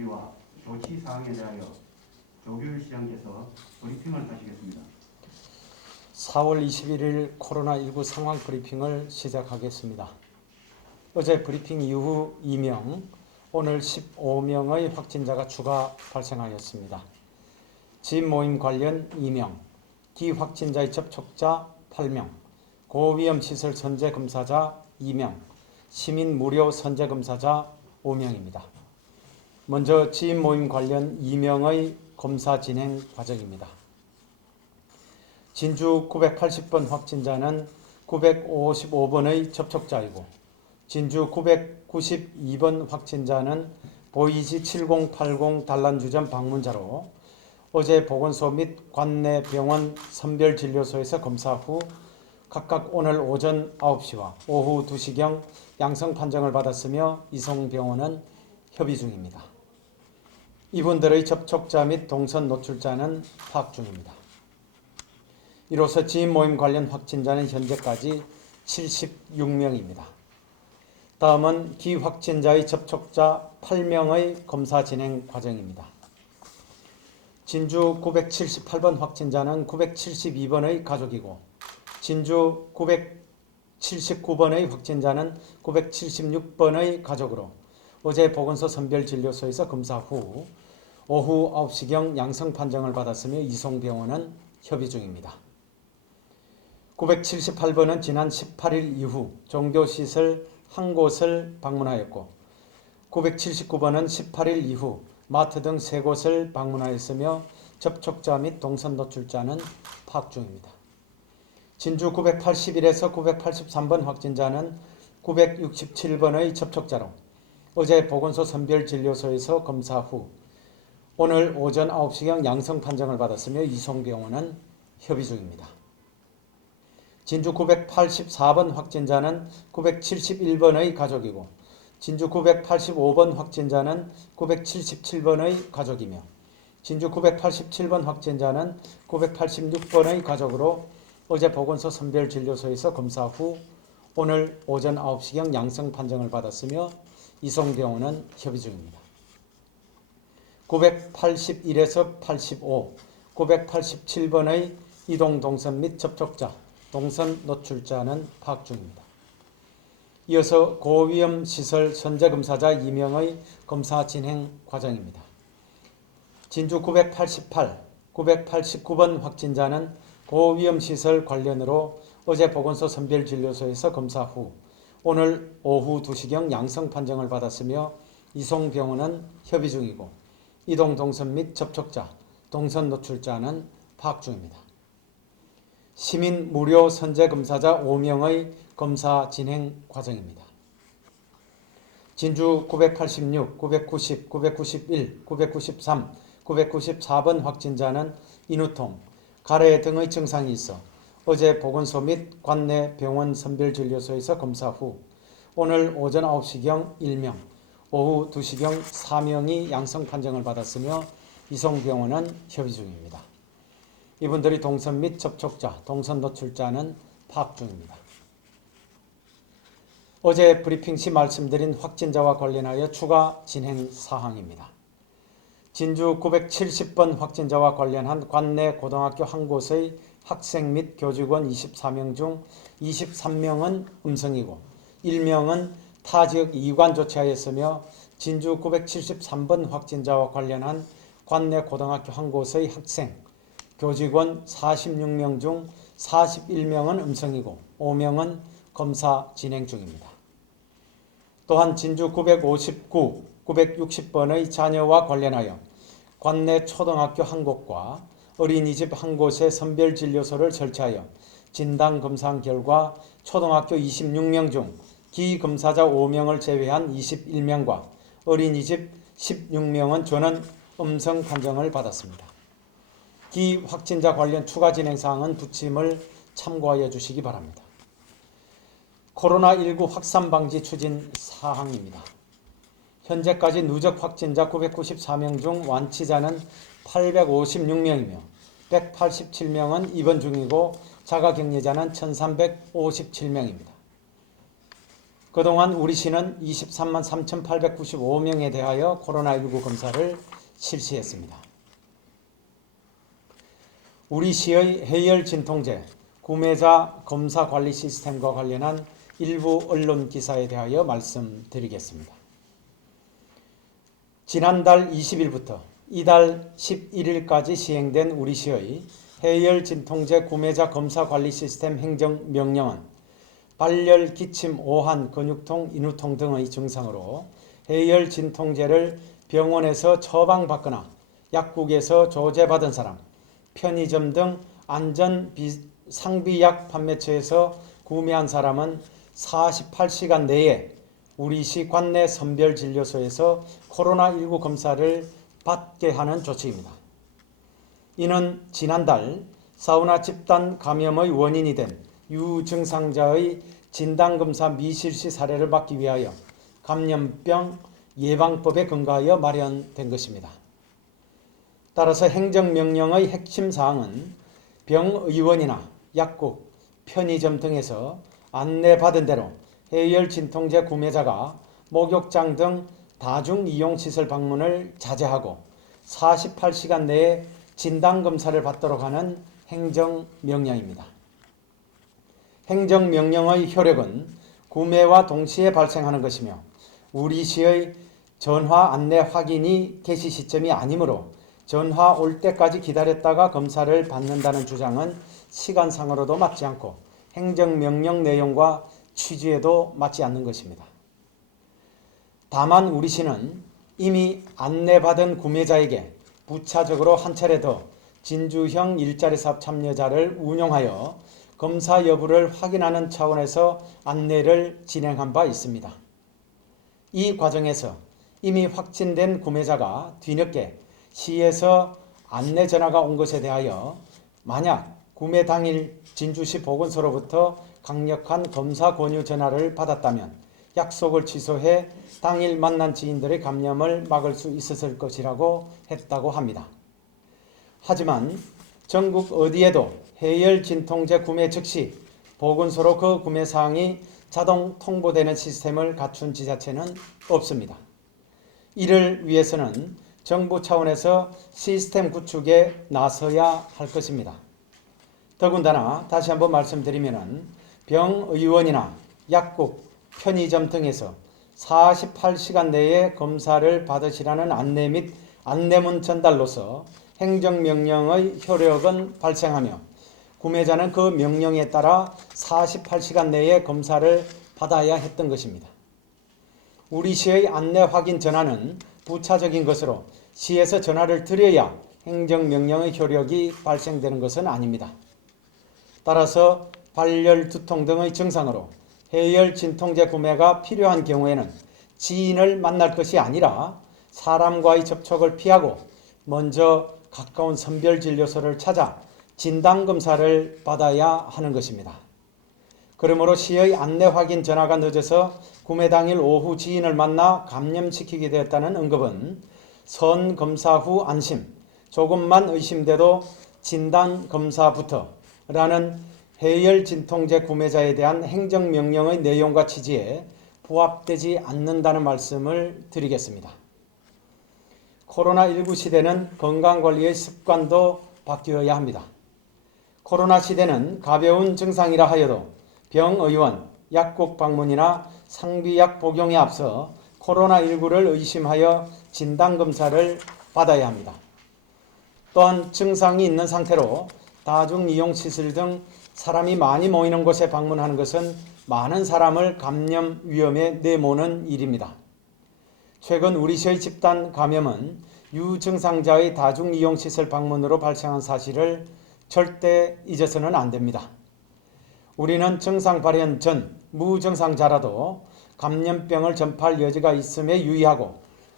방지와 조치 사항에 대하여 조규일 시장께서 브리핑을 하시겠습니다. 4월 21일 코로나19 상황 브리핑을 시작하겠습니다. 어제 브리핑 이후 2명, 오늘 15명의 확진자가 추가 발생하였습니다. 지인 모임 관련 2명, 기확진자의 접촉자 8명, 고위험 시설 선제 검사자 2명, 시민 무료 선제 검사자 5명입니다. 먼저 지인 모임 관련 2명의 검사 진행 과정입니다. 진주 980번 확진자는 955번의 접촉자이고 진주 992번 확진자는 보이지 7080 단란주점 방문자로 어제 보건소 및 관내 병원 선별진료소에서 검사 후 각각 오늘 오전 9시와 오후 2시경 양성 판정을 받았으며 이송병원은 협의 중입니다. 이분들의 접촉자 및 동선 노출자는 파악 중입니다. 이로써 지인 모임 관련 확진자는 현재까지 76명입니다. 다음은 기확진자의 접촉자 8명의 검사 진행 과정입니다. 진주 978번 확진자는 972번의 가족이고 진주 979번의 확진자는 976번의 가족으로 어제 보건소 선별진료소에서 검사 후 오후 9시경 양성 판정을 받았으며 이송병원은 협의 중입니다. 978번은 지난 18일 이후 종교시설 한 곳을 방문하였고 979번은 18일 이후 마트 등 3곳을 방문하였으며 접촉자 및 동선 노출자는 파악 중입니다. 진주 981에서 983번 확진자는 967번의 접촉자로 어제 보건소 선별진료소에서 검사 후 오늘 오전 9시경 양성 판정을 받았으며 이송병원은 협의 중입니다. 진주 984번 확진자는 971번의 가족이고 진주 985번 확진자는 977번의 가족이며 진주 987번 확진자는 986번의 가족으로 어제 보건소 선별진료소에서 검사 후 오늘 오전 9시경 양성 판정을 받았으며 이송병원은 협의 중입니다. 981에서 85, 987번의 이동 동선 및 접촉자, 동선 노출자는 파악 중입니다. 이어서 고위험 시설 선제검사자 2명의 검사 진행 과정입니다. 진주 988, 989번 확진자는 고위험 시설 관련으로 어제 보건소 선별진료소에서 검사 후 오늘 오후 2시경 양성 판정을 받았으며 이송병원은 협의 중이고 이동 동선 및 접촉자, 동선 노출자는 파악 중입니다. 시민 무료 선제 검사자 5명의 검사 진행 과정입니다. 진주 986, 990, 991, 993, 994번 확진자는 인후통, 가래 등의 증상이 있어 어제 보건소 및 관내 병원 선별진료소에서 검사 후 오늘 오전 9시경 1명, 오후 2시경 4명이 양성 판정을 받았으며 이송병원은 협의 중입니다. 이분들의 동선 및 접촉자, 동선 노출자는 파악 중입니다. 어제 브리핑 시 말씀드린 확진자와 관련하여 추가 진행 사항입니다. 진주 970번 확진자와 관련한 관내 고등학교 한 곳의 학생 및 교직원 24명 중 23명은 음성이고 1명은 타 지역 이관 조치하였으며 진주 973번 확진자와 관련한 관내 고등학교 한 곳의 학생, 교직원 46명 중 41명은 음성이고 5명은 검사 진행 중입니다. 또한 진주 959, 960번의 자녀와 관련하여 관내 초등학교 한 곳과 어린이집 한 곳에 선별진료소를 설치하여 진단검사 결과 초등학교 26명 중 기검사자 5명을 제외한 21명과 어린이집 16명은 전원 음성 판정을 받았습니다. 기확진자 관련 추가 진행사항은 부침을 참고하여 주시기 바랍니다. 코로나19 확산 방지 추진 사항입니다. 현재까지 누적 확진자 994명 중 완치자는 856명이며 187명은 입원 중이고 자가격리자는 1357명입니다. 그동안 우리 시는 23만 3,895명에 대하여 코로나19 검사를 실시했습니다. 우리 시의 해열 진통제, 구매자 검사 관리 시스템과 관련한 일부 언론 기사에 대하여 말씀드리겠습니다. 지난달 20일부터 이달 11일까지 시행된 우리 시의 해열 진통제 구매자 검사 관리 시스템 행정명령은 발열, 기침, 오한, 근육통, 인후통 등의 증상으로 해열 진통제를 병원에서 처방받거나 약국에서 조제받은 사람, 편의점 등 안전 상비약 판매처에서 구매한 사람은 48시간 내에 우리 시 관내 선별진료소에서 코로나19 검사를 받게 하는 조치입니다. 이는 지난달 사우나 집단 감염의 원인이 된 유증상자의 진단검사 미실시 사례를 막기 위하여 감염병 예방법에 근거하여 마련된 것입니다. 따라서 행정명령의 핵심 사항은 병의원이나 약국, 편의점 등에서 안내받은 대로 해열 진통제 구매자가 목욕장 등 다중이용시설 방문을 자제하고 48시간 내에 진단검사를 받도록 하는 행정명령입니다. 행정명령의 효력은 구매와 동시에 발생하는 것이며 우리 시의 전화 안내 확인이 개시 시점이 아니므로 전화 올 때까지 기다렸다가 검사를 받는다는 주장은 시간상으로도 맞지 않고 행정명령 내용과 취지에도 맞지 않는 것입니다. 다만 우리 시는 이미 안내받은 구매자에게 부차적으로 한 차례 더 진주형 일자리 사업 참여자를 운용하여 검사 여부를 확인하는 차원에서 안내를 진행한 바 있습니다. 이 과정에서 이미 확진된 구매자가 뒤늦게 시에서 안내 전화가 온 것에 대하여 만약 구매 당일 진주시 보건소로부터 강력한 검사 권유 전화를 받았다면 약속을 취소해 당일 만난 지인들의 감염을 막을 수 있었을 것이라고 했다고 합니다. 하지만 전국 어디에도 해열 진통제 구매 즉시 보건소로 그 구매 사항이 자동 통보되는 시스템을 갖춘 지자체는 없습니다. 이를 위해서는 정부 차원에서 시스템 구축에 나서야 할 것입니다. 더군다나 다시 한번 말씀드리면 병의원이나 약국, 편의점 등에서 48시간 내에 검사를 받으시라는 안내 및 안내문 전달로서 행정명령의 효력은 발생하며 구매자는 그 명령에 따라 48시간 내에 검사를 받아야 했던 것입니다. 우리 시의 안내 확인 전화는 부차적인 것으로 시에서 전화를 드려야 행정명령의 효력이 발생되는 것은 아닙니다. 따라서 발열, 두통 등의 증상으로 해열 진통제 구매가 필요한 경우에는 지인을 만날 것이 아니라 사람과의 접촉을 피하고 먼저 가까운 선별진료소를 찾아 진단검사를 받아야 하는 것입니다. 그러므로 시의 안내 확인 전화가 늦어서 구매 당일 오후 지인을 만나 감염시키게 되었다는 언급은 선 검사 후 안심, 조금만 의심돼도 진단검사부터 라는 해열 진통제 구매자에 대한 행정명령의 내용과 취지에 부합되지 않는다는 말씀을 드리겠습니다. 코로나19 시대는 건강관리의 습관도 바뀌어야 합니다. 코로나 시대는 가벼운 증상이라 하여도 병의원, 약국 방문이나 상비약 복용에 앞서 코로나19를 의심하여 진단검사를 받아야 합니다. 또한 증상이 있는 상태로 다중이용시설 등 사람이 많이 모이는 곳에 방문하는 것은 많은 사람을 감염 위험에 내모는 일입니다. 최근 우리 시의 집단 감염은 유증상자의 다중이용시설 방문으로 발생한 사실을 절대 잊어서는 안 됩니다. 우리는 증상 발현 전 무증상자라도 감염병을 전파할 여지가 있음에 유의하고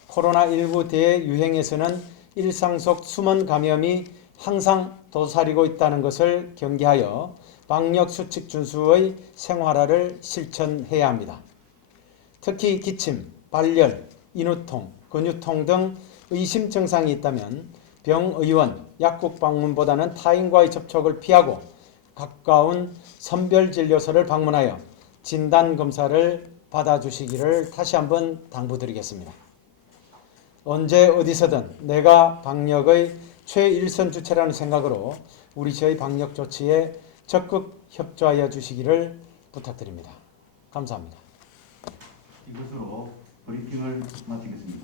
코로나19 대유행에서는 일상 속 숨은 감염이 항상 도사리고 있다는 것을 경계하여 방역수칙 준수의 생활화를 실천해야 합니다. 특히 기침, 발열, 인후통, 근육통 등 의심 증상이 있다면 병의원, 약국 방문보다는 타인과의 접촉을 피하고 가까운 선별진료소를 방문하여 진단검사를 받아주시기를 다시 한번 당부드리겠습니다. 언제 어디서든 내가 방역의 최일선 주체라는 생각으로 우리 시의 방역 조치에 적극 협조하여 주시기를 부탁드립니다. 감사합니다. 이것으로 브리핑을 마치겠습니다.